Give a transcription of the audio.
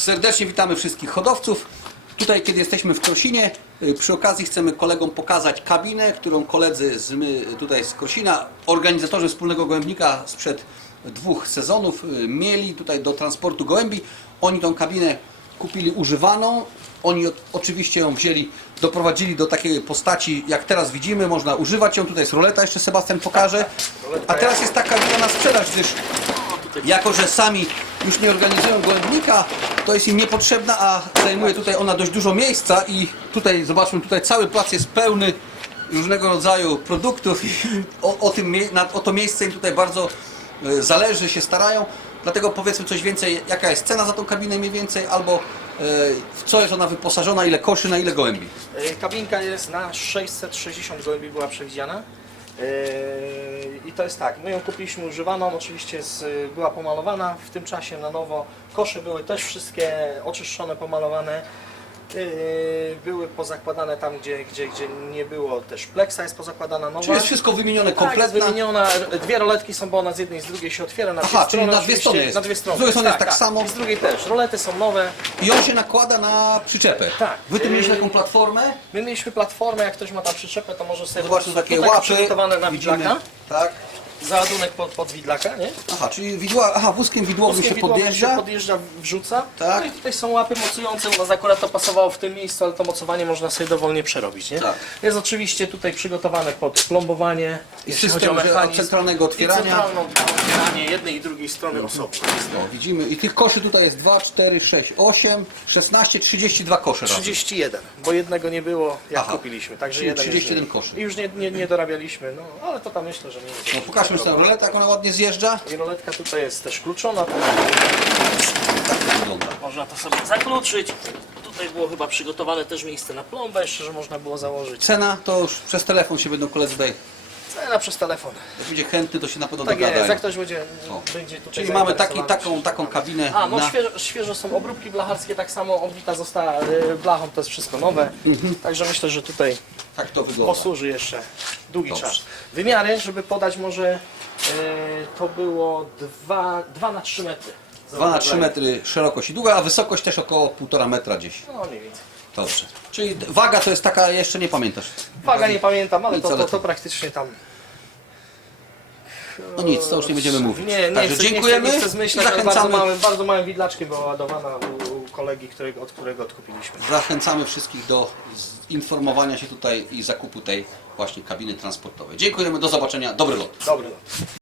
Serdecznie witamy wszystkich hodowców. Tutaj, kiedy jesteśmy w Krosinie, y, przy okazji chcemy kolegom pokazać kabinę, którą koledzy z, my, tutaj z Krosina, organizatorzy wspólnego gołębnika sprzed dwóch sezonów, y, mieli tutaj do transportu gołębi. Oni tą kabinę kupili używaną. Oni oczywiście ją wzięli, doprowadzili do takiej postaci, jak teraz widzimy, można używać ją. Tutaj jest roleta, jeszcze Sebastian pokaże. A teraz jest taka kabina na sprzedaż, gdyż jako, że sami już nie organizują gołębnika, to jest im niepotrzebna, a zajmuje tutaj ona dość dużo miejsca i tutaj zobaczmy, tutaj cały plac jest pełny różnego rodzaju produktów i o, o, tym, o to miejsce im tutaj bardzo e, zależy, się starają. Dlatego powiedzmy coś więcej, jaka jest cena za tą kabinę mniej więcej, albo e, w co jest ona wyposażona, ile koszy, na ile gołębi. E, Kabinka jest na 660 gołębi była przewidziana. E, I to jest tak, my ją kupiliśmy używaną, oczywiście z, była pomalowana w tym czasie na nowo. Kosze były też wszystkie oczyszczone, pomalowane. E, Były pozakładane tam, gdzie, gdzie, gdzie nie było też pleksa, jest pozakładana nowa. Czyli jest wszystko wymienione Tak, jest kompletna. wymieniona. Dwie roletki są, bo ona z jednej i z drugiej się otwiera na Aha, dwie czyli strony. na dwie oczywiście, strony jest. Na dwie strony. Z drugiej strony jest tak samo. I z drugiej też. Rolety są nowe. I on się nakłada na przyczepę. Tak. Wy tu mieliście Yy, taką platformę. My mieliśmy platformę, jak ktoś ma tam przyczepę, to może sobie Zobaczcie takie łapy. przygotowane na widzimy. widlaka. Tak. Załadunek pod, pod widlaka, nie? Aha, czyli widła, aha, wózkiem widłowym Wózkiem się widłowym podjeżdża. się podjeżdża, wrzuca. Tak. No i tutaj są łapy mocujące, u nas akurat to pasowało w tym miejscu, ale to mocowanie można sobie dowolnie przerobić, nie? Tak. Jest oczywiście tutaj przygotowane pod plombowanie, I jeśli system, chodzi o że mechanizm. centralnego otwierania. Centralne otwieranie jednej i drugiej strony osobno. No, widzimy. I tych koszy tutaj jest 2, 4, 6, 8, 16, 32 kosze razem. 31, bo jednego nie było jak Aha. kupiliśmy, także Czyli jeden 31 jest, koszy. I już nie, nie, nie dorabialiśmy, no ale to tam myślę, że nie jest. No, tę roletę, jak ona ładnie zjeżdża. I roletka tutaj jest też kluczona, Tak to wygląda. można to sobie zakluczyć. Tutaj było chyba przygotowane też miejsce na plombę jeszcze, że można było założyć. Cena to już przez telefon się będą koledzy tutaj. Cena przez telefon. Jak będzie chętny, to się na pewno Tak jest, dogadają. jak ktoś będzie, O. będzie tutaj Czyli mamy taki, zainteresowany. taką, taką kabinę A, no na... świeżo, świeżo są obróbki blacharskie, tak samo obwita została y, blachą, to jest wszystko nowe. Mhm. Także myślę, że tutaj Tak to wygląda. posłuży jeszcze długi Dobrze. czas. Wymiary, żeby podać może, y, to było 2, 2 na 3 metry. 2 na 3 metry szerokość i długa, a wysokość też około 1,5 metra gdzieś. No mniej więcej. Dobrze. Czyli waga to jest taka, jeszcze nie pamiętasz. Waga nie pamiętam, ale Nic, to, ale to, to praktycznie tam. No nic, to już nie będziemy mówić. Nie, nie, Także chcę, dziękujemy nie chcę, nie chcę zmyślać, i ale bardzo zachęcamy, małym, bardzo małym widlaczkiem była ładowana u, u kolegi, którego, od którego odkupiliśmy. zachęcamy wszystkich do informowania się tutaj i zakupu tej właśnie kabiny transportowej. Dziękujemy, do zobaczenia, dobry lot. Dobry lot.